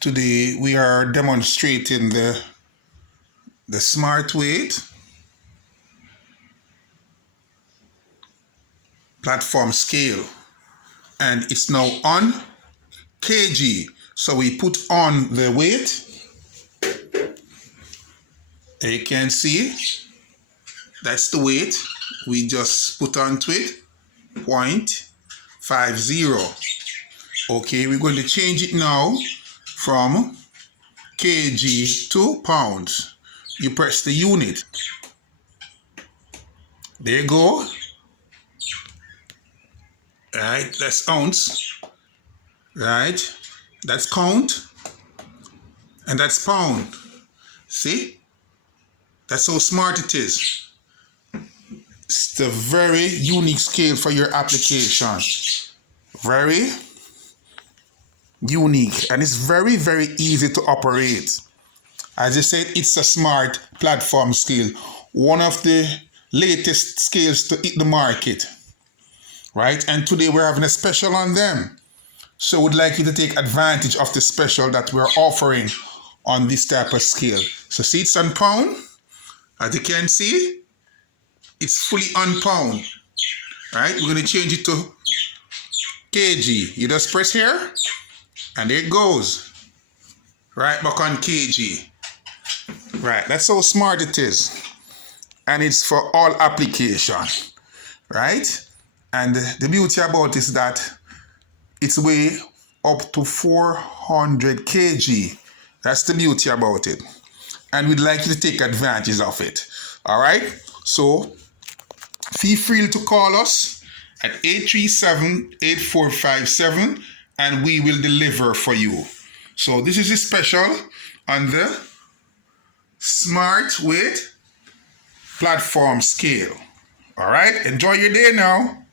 Today we are demonstrating the smart weight platform scale, and it's now on kg. So we put on the weight. You can see that's the weight we just put onto it, 0.50. Okay, we're going to change it now from kg to pounds. You press the unit. There you go. Right, that's ounce. Right, that's count. And that's pound. See? That's how smart it is. It's a very unique scale for your application. Very unique, and it's very, very easy to operate. As I said, it's a smart platform scale. One of the latest scales to hit the market. Right? And today we're having a special on them. So we'd like you to take advantage of the special that we're offering on this type of scale. So see, it's on pound. As you can see, it's fully on pound. Right? We're going to change it to kg. You just press here, and there it goes. Right back on kg. Right, that's how smart it is. And it's for all application. Right? And the beauty about it is that it's weigh up to 400 kg. That's the beauty about it. And we'd like you to take advantage of it. All right? So feel free to call us at 837-8457 and we will deliver for you. So this is a special on the smart weight platform scale. All right? Enjoy your day now.